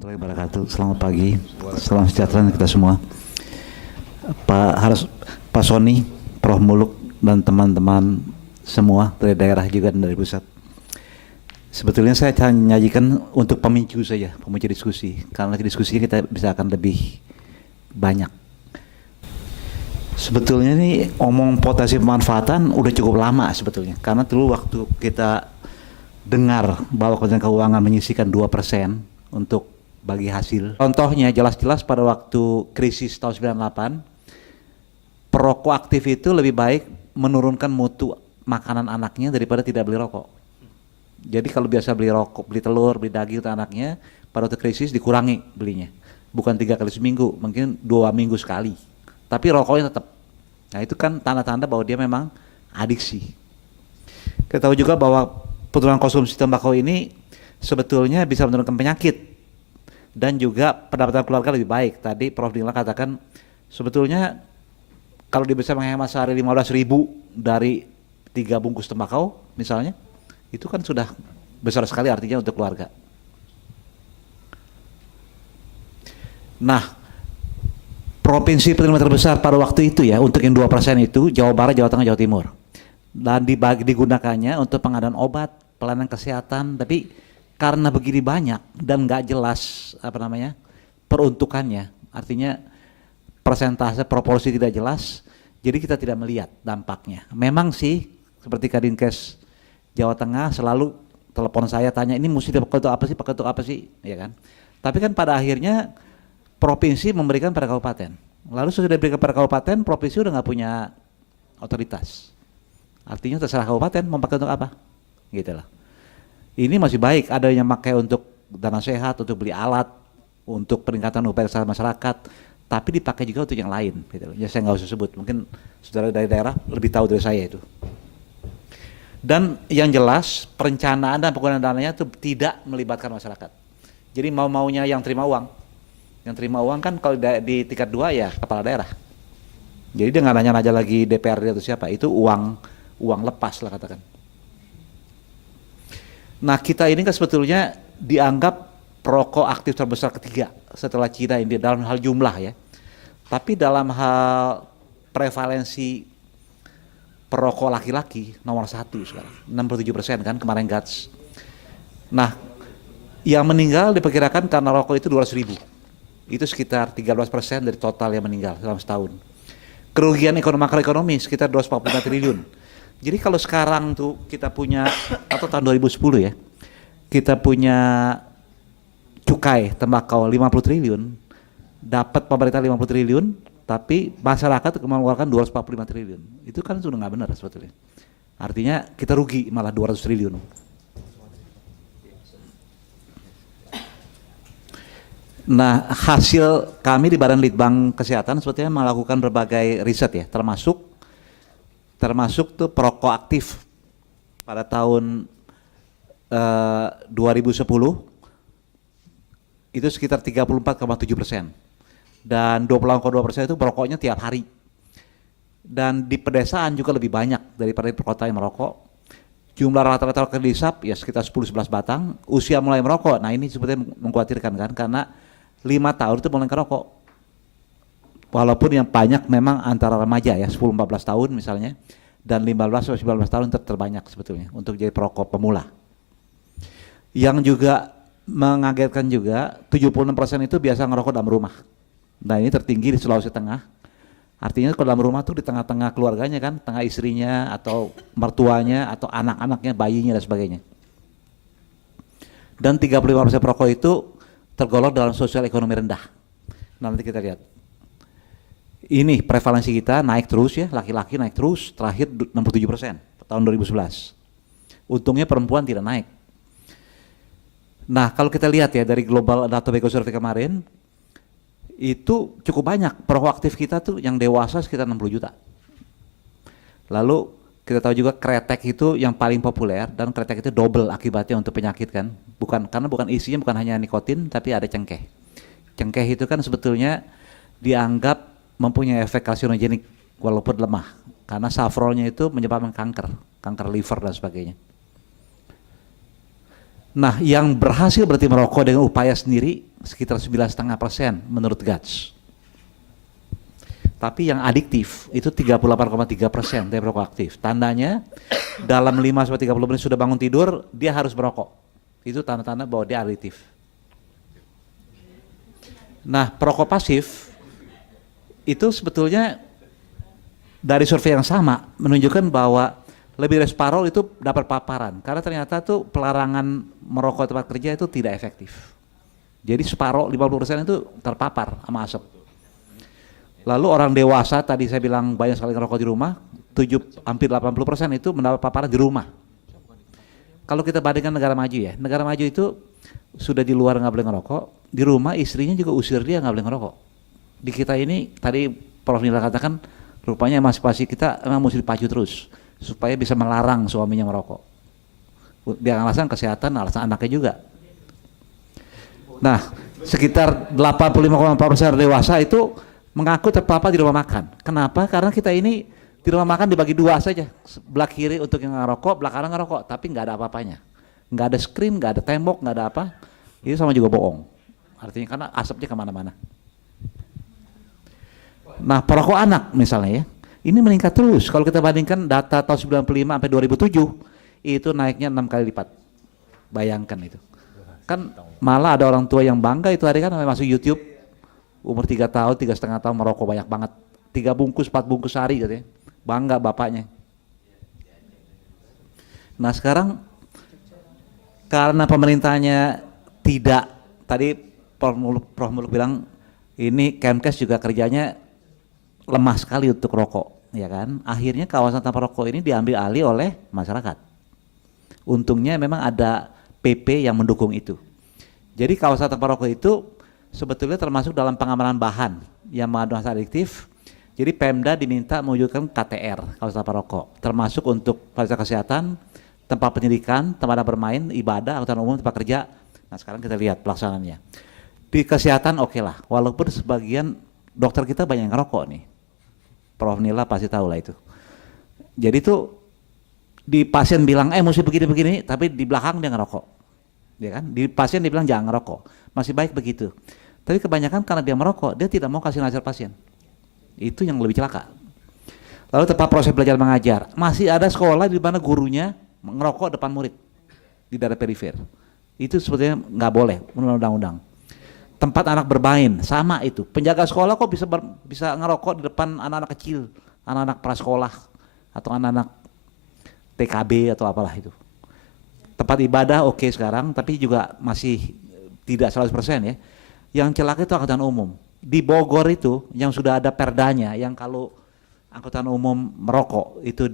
warahmatullahi wabarakatuh. Selamat pagi, salam sejahtera kita semua. Pak Sony, Prof Muluk, dan teman-teman semua dari daerah juga dan dari pusat. Sebetulnya saya hanya menyajikan untuk pemicu saja, pemicu diskusi. Karena diskusinya kita bisa akan lebih banyak. Sebetulnya ini omong potensi pemanfaatan udah cukup lama sebetulnya. Karena dulu waktu kita dengar bahwa Kementerian Keuangan menyisihkan 2% untuk bagi hasil. Contohnya jelas-jelas pada waktu krisis tahun 98, perokok aktif itu lebih baik menurunkan mutu makanan anaknya daripada tidak beli rokok. Jadi kalau biasa beli rokok, beli telur, beli daging untuk anaknya, pada waktu krisis dikurangi belinya. Bukan 3 kali seminggu, mungkin 2 minggu sekali. Tapi rokoknya tetap. Nah itu kan tanda-tanda bahwa dia memang adiksi. Kita tahu juga bahwa penurunan konsumsi tembakau ini sebetulnya bisa menurunkan penyakit dan juga pendapatan keluarga lebih baik. Tadi Prof Dila katakan sebetulnya kalau dia bisa menghemat sehari 15.000 dari 3 bungkus tembakau misalnya, itu kan sudah besar sekali artinya untuk keluarga. Nah, provinsi penerima terbesar pada waktu itu ya untuk yang 2% itu Jawa Barat, Jawa Tengah, Jawa Timur. Dan digunakannya untuk pengadaan obat, pelayanan kesehatan, tapi karena begini banyak dan nggak jelas peruntukannya, artinya persentase proporsi tidak jelas, jadi kita tidak melihat dampaknya. Memang sih seperti Kadinkes Jawa Tengah selalu telepon saya tanya ini mesti pakai untuk apa sih, ya kan? Tapi kan pada akhirnya provinsi memberikan pada kabupaten. Lalu sudah diberikan pada kabupaten, provinsi udah nggak punya otoritas. Artinya terserah kabupaten mau pakai untuk apa, gitu lah. Ini masih baik ada yang pakai untuk dana sehat, untuk beli alat, untuk peningkatan upaya kesehatan masyarakat, tapi dipakai juga untuk yang lain. Gitu. Ya saya nggak usah sebut, mungkin saudara dari daerah lebih tahu dari saya itu. Dan yang jelas perencanaan dan penggunaan dananya itu tidak melibatkan masyarakat. Jadi mau-maunya yang terima uang. Yang terima uang kan kalau di tingkat 2 ya kepala daerah. Jadi dia nggak nanya-nanya lagi DPRD atau siapa, itu uang lepas lah katakan. Nah kita ini kan sebetulnya dianggap perokok aktif terbesar ketiga setelah Cina ini dalam hal jumlah ya. Tapi dalam hal prevalensi perokok laki-laki nomor 1 sekarang, 67% kan kemarin GATS. Nah yang meninggal diperkirakan karena rokok itu 200.000. Itu sekitar 13% dari total yang meninggal dalam setahun. Kerugian makroekonomi sekitar 245 triliun. Jadi kalau sekarang tuh kita punya, atau tahun 2010 ya, kita punya cukai tembakau 50 triliun, dapat pemerintah 50 triliun, tapi masyarakat mengeluarkan 245 triliun. Itu kan sudah nggak benar sebetulnya. Artinya kita rugi malah 200 triliun. Nah hasil kami di Badan Litbang Kesehatan sebetulnya melakukan berbagai riset ya, termasuk tuh perokok aktif pada tahun 2010 itu sekitar 34,7% dan 20,2% itu perokoknya tiap hari. Dan di pedesaan juga lebih banyak daripada di kota yang merokok. Jumlah rata-rata kedisap ya sekitar 10-11 batang. Usia mulai merokok, nah ini sebetulnya mengkhawatirkan kan karena 5 tahun itu mulai ngerokok. Walaupun yang banyak memang antara remaja ya 10-14 tahun misalnya, dan 15-19 tahun terbanyak sebetulnya untuk jadi perokok pemula. Yang juga mengagetkan juga 76% itu biasa ngerokok dalam rumah. Nah ini tertinggi di Sulawesi Tengah. Artinya kalau dalam rumah tuh di tengah-tengah keluarganya kan, tengah istrinya atau mertuanya atau anak-anaknya, bayinya dan sebagainya. Dan 35% perokok itu tergolong dalam sosial ekonomi rendah. Nah, nanti kita lihat. Ini prevalensi kita naik terus ya, laki-laki naik terus, terakhir 67% tahun 2011. Untungnya perempuan tidak naik. Nah kalau kita lihat ya dari Global Tobacco Survey kemarin, itu cukup banyak perokok aktif kita tuh yang dewasa sekitar 60 juta. Lalu kita tahu juga kretek itu yang paling populer dan kretek itu double akibatnya untuk penyakit kan. Karena isinya bukan hanya nikotin tapi ada cengkeh. Cengkeh itu kan sebetulnya dianggap mempunyai efek karsinogenik walaupun lemah karena saffronnya itu menyebabkan kanker liver dan sebagainya. Nah yang berhasil berarti merokok dengan upaya sendiri sekitar 9,5% menurut GATS. Tapi yang adiktif itu 38,3% dari perokok aktif. Tandanya dalam 5-30 menit sudah bangun tidur, dia harus merokok. Itu tanda-tanda bahwa dia adiktif. Nah, perokok pasif itu sebetulnya dari survei yang sama menunjukkan bahwa lebih dari separuh itu dapat paparan. Karena ternyata tuh pelarangan merokok tempat kerja itu tidak efektif. Jadi separuh 50% itu terpapar sama asap. Lalu orang dewasa tadi saya bilang banyak sekali ngerokok di rumah, hampir 80% itu mendapat paparan di rumah. Kalau kita bandingkan negara maju ya, negara maju itu sudah di luar nggak boleh ngerokok, di rumah istrinya juga usir dia nggak boleh ngerokok. Di kita ini tadi Prof. Nila katakan rupanya emansipasi kita emang mesti dipacu terus supaya bisa melarang suaminya merokok. Biar alasan kesehatan, alasan anaknya juga. Nah, sekitar 85,4% dewasa itu mengaku terpapar di rumah makan. Kenapa? Karena kita ini di rumah makan dibagi dua saja. Sebelah kiri untuk yang ngerokok, belah kanan ngerokok, tapi nggak ada apa-apanya. Nggak ada screen, nggak ada tembok, nggak ada apa. Itu sama juga bohong. Artinya karena asapnya kemana-mana. Nah, perokok anak misalnya ya, ini meningkat terus. Kalau kita bandingkan data tahun 95 sampai 2007, itu naiknya 6 kali lipat. Bayangkan itu. Kan malah ada orang tua yang bangga itu hari kan masuk YouTube, umur 3 tahun, 3,5 tahun merokok banyak banget. 3 bungkus, 4 bungkus sehari katanya. Bangga bapaknya. Nah sekarang karena pemerintahnya tidak, tadi Prof. Muluk bilang ini Kemkes juga kerjanya lemah sekali untuk rokok, ya kan? Akhirnya kawasan tanpa rokok ini diambil alih oleh masyarakat. Untungnya memang ada PP yang mendukung itu. Jadi kawasan tanpa rokok itu sebetulnya termasuk dalam pengamanan bahan yang mengandung zat adiktif. Jadi Pemda diminta mewujudkan KTR, kawasan tanpa rokok, termasuk untuk fasilitas kesehatan, tempat pendidikan, tempat bermain, ibadah, angkutan umum, tempat kerja. Nah sekarang kita lihat pelaksanaannya. Di kesehatan oke lah, walaupun sebagian dokter kita banyak yang ngerokok nih. Prof. Nila pasti tahu lah itu. Jadi tuh di pasien bilang mesti begini-begini, tapi di belakang dia ngerokok. Ya kan? Di pasien dibilang jangan ngerokok. Masih baik begitu. Tapi kebanyakan karena dia merokok, dia tidak mau kasih nasihat pasien. Itu yang lebih celaka. Lalu tempat proses belajar mengajar. Masih ada sekolah di mana gurunya ngerokok depan murid di daerah perifer. Itu sebetulnya nggak boleh menurut undang-undang. Tempat anak bermain sama itu. Penjaga sekolah kok bisa ngerokok di depan anak-anak kecil, anak-anak prasekolah atau anak-anak TKB atau apalah itu. Tempat ibadah oke sekarang, tapi juga masih tidak 100% ya. Yang celaka itu angkutan umum. Di Bogor itu yang sudah ada perdanya, yang kalau angkutan umum merokok itu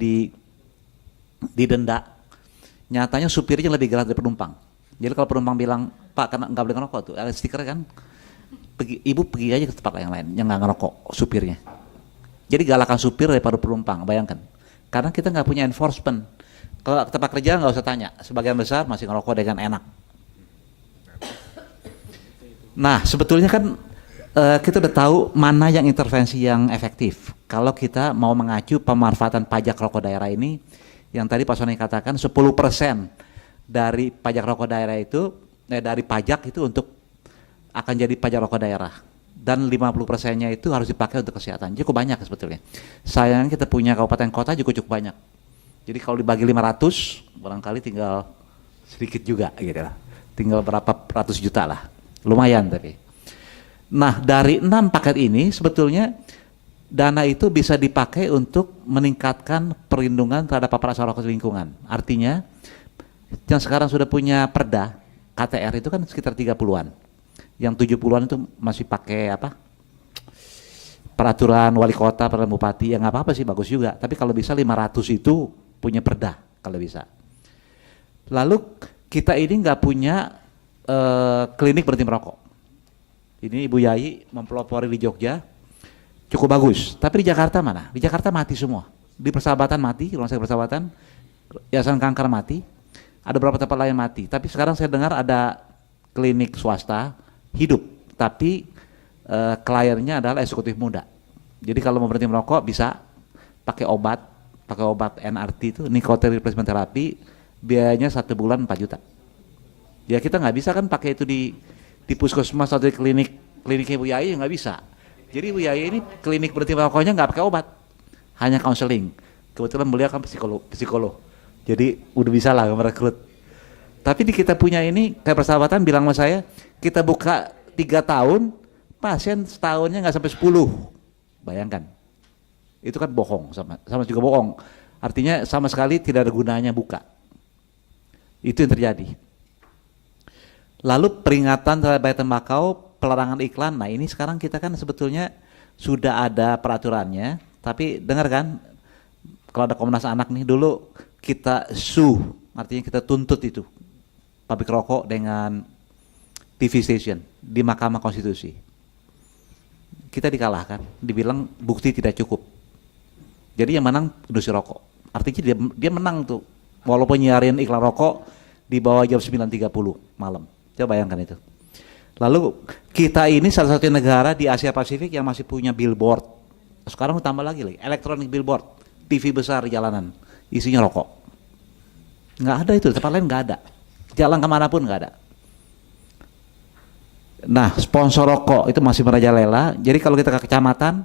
didenda. Nyatanya supirnya lebih galak dari penumpang. Jadi kalau penumpang bilang, Pak karena nggak boleh ngerokok tuh, ada stiker kan, ibu pergi aja ke tempat yang lain, yang nggak ngerokok supirnya. Jadi galakan supir daripada penumpang, bayangkan. Karena kita nggak punya enforcement. Kalau tempat kerja nggak usah tanya, sebagian besar masih ngerokok dengan enak. Nah sebetulnya kan kita udah tahu mana yang intervensi yang efektif. Kalau kita mau mengacu pemanfaatan pajak rokok daerah ini, yang tadi Pak Soni katakan 10% dari pajak rokok daerah itu, dari pajak itu untuk akan jadi pajak rokok daerah. Dan 50%-nya itu harus dipakai untuk kesehatan. Cukup banyak sebetulnya. Sayangnya kita punya kabupaten kota juga cukup banyak. Jadi kalau dibagi 500, barangkali tinggal sedikit juga gitu lah. Tinggal berapa ratus juta lah. Lumayan tapi. Nah dari 6 paket ini sebetulnya dana itu bisa dipakai untuk meningkatkan perlindungan terhadap paparan asap rokok di lingkungan. Artinya yang sekarang sudah punya perda KTR itu kan sekitar 30-an. Yang 70-an itu masih pakai apa? Peraturan wali kota, peraturan bupati, ya nggak apa-apa sih, bagus juga. Tapi kalau bisa 500 itu punya perda kalau bisa. Lalu kita ini nggak punya klinik berhenti merokok. Ini Ibu Yai mempelopori di Jogja, cukup bagus. Tapi di Jakarta mana? Di Jakarta mati semua. Di Persahabatan mati, rumah sakit Persahabatan, Yayasan Kanker mati, ada beberapa tempat lain mati. Tapi sekarang saya dengar ada klinik swasta hidup, tapi kliennya adalah eksekutif muda. Jadi kalau mau berhenti merokok bisa pakai obat NRT itu, nicotine replacement therapy, biayanya 1 bulan 4 juta. Ya kita nggak bisa kan pakai itu di di puskesmas atau di kliniknya Bu Yai nggak bisa. Jadi Bu Yai ini klinik berhenti merokoknya nggak pakai obat, hanya konseling. Kebetulan beliau kan psikolog. Jadi udah bisa lah merekrut. Tapi di kita punya ini, kayak Persahabatan bilang sama saya, kita buka 3 tahun, pasien setahunnya nggak sampai 10. Bayangkan. Itu kan bohong, sama juga bohong. Artinya sama sekali tidak ada gunanya buka. Itu yang terjadi. Lalu peringatan terhadap tembakau, pelarangan iklan. Nah ini sekarang kita kan sebetulnya sudah ada peraturannya. Tapi dengar kan, kalau ada Komnas Anak nih dulu kita sue, artinya kita tuntut itu pabrik rokok dengan TV station di Mahkamah Konstitusi. Kita dikalahkan, dibilang bukti tidak cukup. Jadi yang menang industri rokok. Artinya dia menang tuh, walaupun nyiarin iklan rokok di bawah jam 9.30 malam. Coba bayangkan itu. Lalu kita ini salah satu negara di Asia Pasifik yang masih punya billboard. Sekarang tambah lagi, elektronik billboard, TV besar di jalanan, isinya rokok. Nggak ada itu, tempat lain nggak ada. Jalan kemanapun nggak ada. Nah, sponsor rokok itu masih merajalela. Jadi kalau kita ke kecamatan,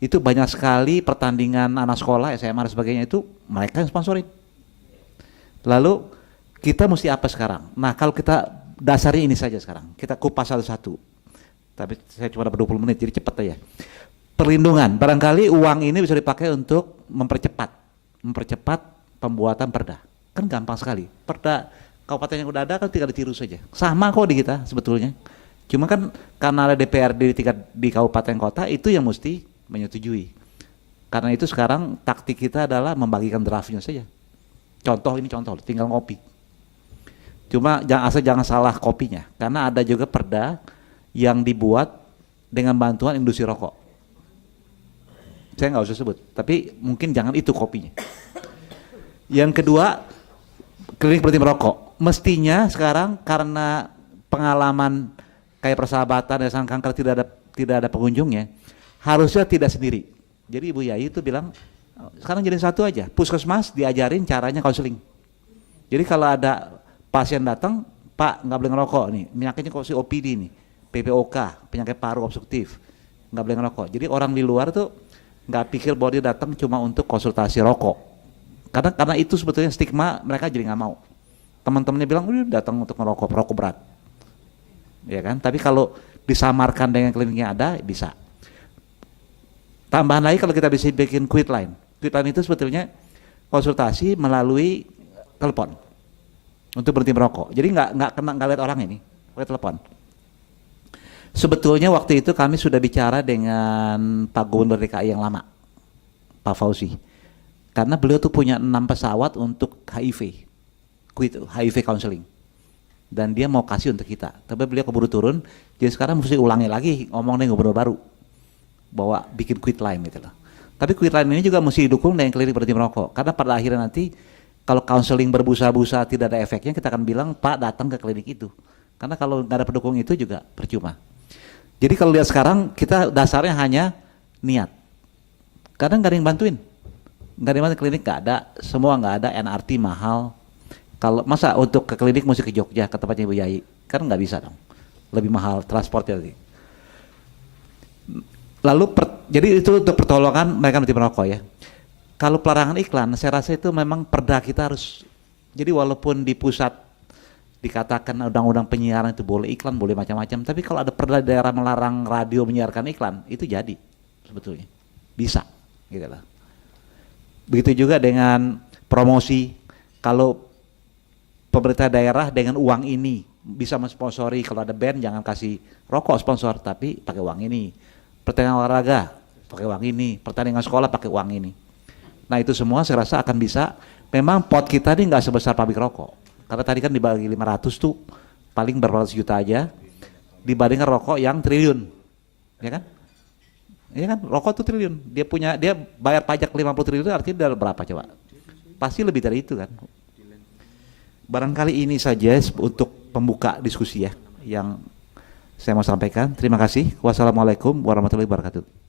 itu banyak sekali pertandingan anak sekolah, SMA dan sebagainya itu mereka yang sponsorin. Lalu kita mesti apa sekarang? Nah, kalau kita dasarnya ini saja sekarang, kita kupas satu-satu. Tapi saya cuma dapat 20 menit, jadi cepat aja. Perlindungan, barangkali uang ini bisa dipakai untuk mempercepat pembuatan perda. Kan gampang sekali. Perda kabupaten yang udah ada kan tinggal ditiru saja. Sama kok di kita sebetulnya. Cuma kan karena ada DPRD di kabupaten kota itu yang mesti menyetujui. Karena itu sekarang taktik kita adalah membagikan draftnya saja. Contoh, tinggal ngopi. Cuma jangan salah kopinya, karena ada juga perda yang dibuat dengan bantuan industri rokok. Saya nggak usah sebut, tapi mungkin jangan itu kopinya. Yang kedua, klinik berhenti merokok. Mestinya sekarang karena pengalaman kayak Persahabatan dan Sang Kanker tidak ada pengunjungnya, harusnya tidak sendiri. Jadi Ibu Yai itu bilang, sekarang jadi satu aja, puskesmas diajarin caranya konseling. Jadi kalau ada pasien datang, Pak nggak boleh ngerokok nih, penyakitnya kok COPD nih, PPOK, penyakit paru obstruktif, nggak boleh ngerokok. Jadi orang di luar tuh nggak pikir bahwa dia datang cuma untuk konsultasi rokok. Karena itu sebetulnya stigma, mereka jadi nggak mau. Teman-temannya bilang, datang untuk ngerokok, rokok berat. Ya kan? Tapi kalau disamarkan dengan kliniknya ada, bisa. Tambahan lagi kalau kita bisa bikin quit line. Quit line itu sebetulnya konsultasi melalui telepon untuk berhenti merokok. Jadi nggak lihat orang ini, pakai telepon. Sebetulnya waktu itu kami sudah bicara dengan Pak Gubernur DKI yang lama, Pak Fauzi. Karena beliau tuh punya 6 pesawat untuk HIV, HIV counseling. Dan dia mau kasih untuk kita. Tapi beliau keburu turun, jadi sekarang mesti ulangi lagi ngomong dengan gubernur baru. Bahwa bikin quit line gitu loh. Tapi quit line ini juga mesti didukung dengan klinik berhenti merokok. Karena pada akhirnya nanti kalau counseling berbusa-busa tidak ada efeknya, kita akan bilang Pak datang ke klinik itu. Karena kalau nggak ada pendukung itu juga percuma. Jadi kalau lihat sekarang kita dasarnya hanya niat. Kadang nggak ada yang bantuin. Nggak ada yang bantuin, klinik nggak ada, semua nggak ada, NRT mahal. Kalau masa untuk ke klinik mesti ke Jogja ke tempatnya Ibu Yai, kan nggak bisa dong. Lebih mahal transportnya tadi. Lalu jadi itu untuk pertolongan mereka berhenti merokok ya. Kalau pelarangan iklan, saya rasa itu memang perda kita harus. Jadi walaupun di pusat dikatakan undang-undang penyiaran itu boleh iklan, boleh macam-macam, tapi kalau ada perda daerah melarang radio menyiarkan iklan, itu jadi sebetulnya bisa, gitu lah. Begitu juga dengan promosi, kalau pemerintah daerah dengan uang ini bisa mensponsori, kalau ada band jangan kasih rokok sponsor, tapi pakai uang ini. Pertandingan olahraga pakai uang ini, pertandingan sekolah pakai uang ini. Nah itu semua saya rasa akan bisa. Memang pot kita ini nggak sebesar pabrik rokok. Karena tadi kan dibagi 500 tuh paling berapa ratus juta aja dibandingkan rokok yang triliun, ya kan? Ya kan, rokok tuh triliun. Dia bayar pajak 50 triliun artinya dari berapa coba? Pasti lebih dari itu kan. Barangkali ini saja untuk pembuka diskusi ya yang saya mau sampaikan. Terima kasih. Wassalamualaikum warahmatullahi wabarakatuh.